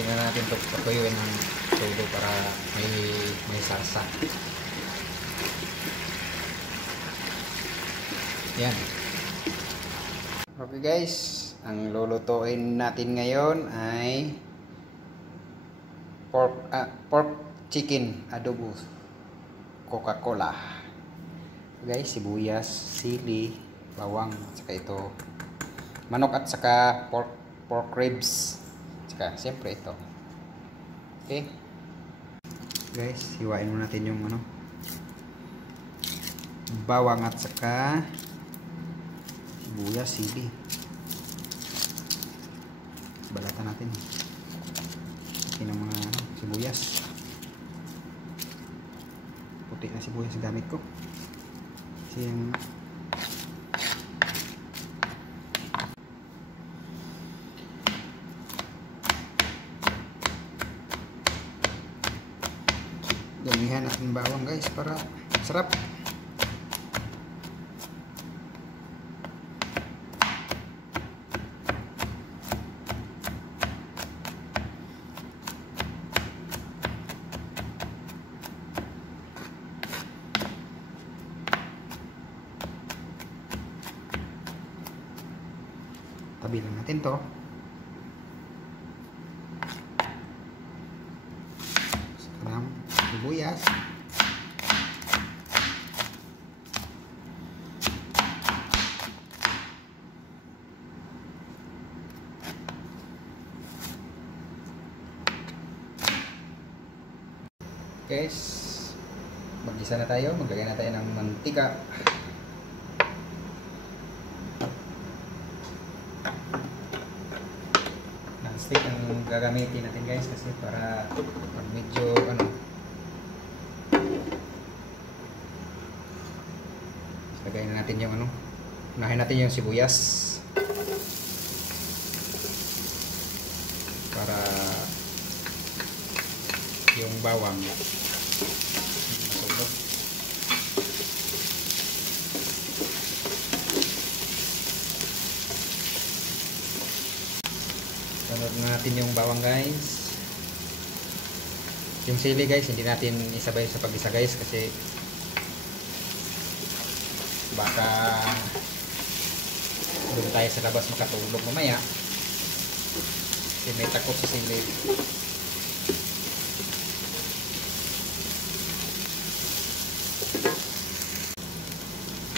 hindi na natin ito patuyuin ng todo para may sarsa. Yan. Okay guys, ang lulutuin natin ngayon ay pork chicken adobo Coca-Cola. Guys, sibuyas, sili, bawang, saka ito manok at saka pork ribs. Saka siyempre ito. Okay. Guys, hiwain mo natin yung bawang at saka sibuyas, sili. Balatan natin. Ito ng mga sibuyas. Puti na sibuyas gamit ko. Kasi yung damihan natin bawang guys para sarap. Tabi lang natin to. Sekarang sibuyas. Guys, mag-isa na tayo. Maglagay na tayo ng mantika. Non-stick ang gagamitin natin guys kasi para pag medyo lagay na natin yung unahin natin yung sibuyas para yung bawang masunog. Sunod natin yung bawang guys. Yung sili guys, hindi natin isabay sa pag-isa guys kasi baka doon tayo sa labas makatulog mamaya kasi may takot sa sili.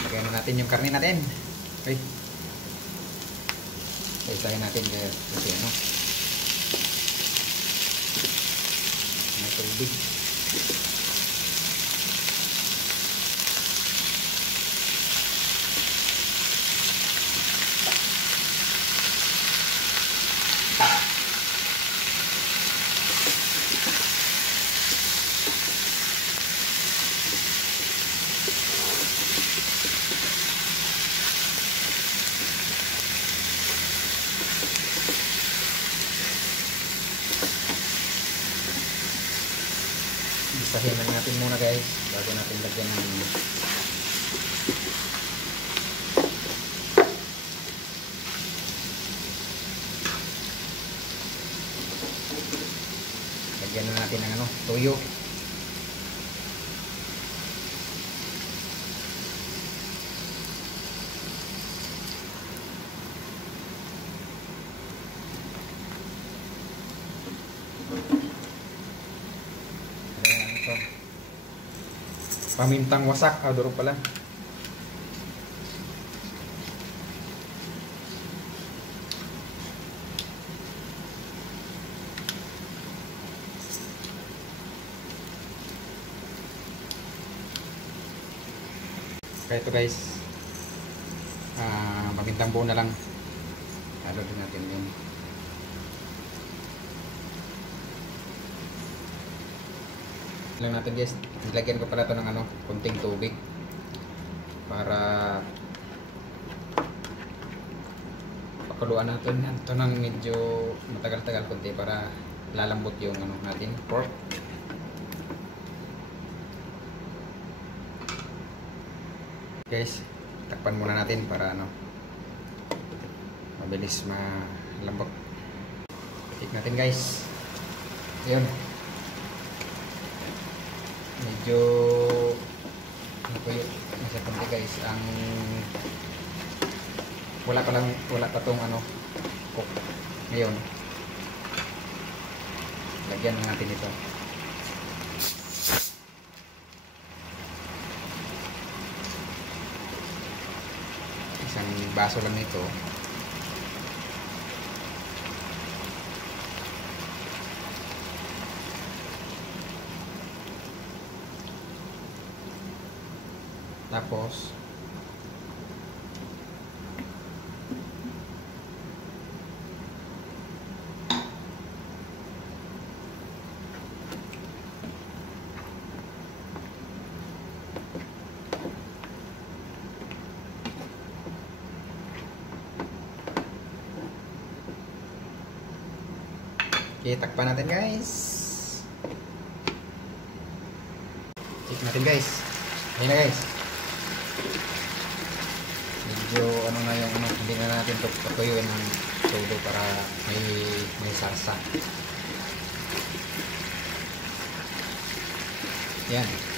Lagyan natin yung karne natin. Okay. Isahin natin kasi may tubig. Isahin na natin muna guys bago natin lagyan ng tuyo. Pamintang wasak, adoro pala. Kaya ito guys, pamintang buo na lang. Halo din natin yun. Lang natin guys, nilagyan ko pala ito ng kunting tubig para pakuluan natin ito ng medyo matagal-tagal kunti para lalambot yung natin pork. Guys, takpan muna natin para mabilis malambot. Tik natin guys. Ayun. Medyo ano po yun, nasa konti guys. Ang wala pa tong ano, cook. Ngayon, lagyan na natin ito. Isang baso lang nito. Tapos okay, takpan natin guys. Check natin guys. Ayun na guys. Medyo ano na yung ano, hindi na natin ito patuyuin ng todo para may sarsa. Yan.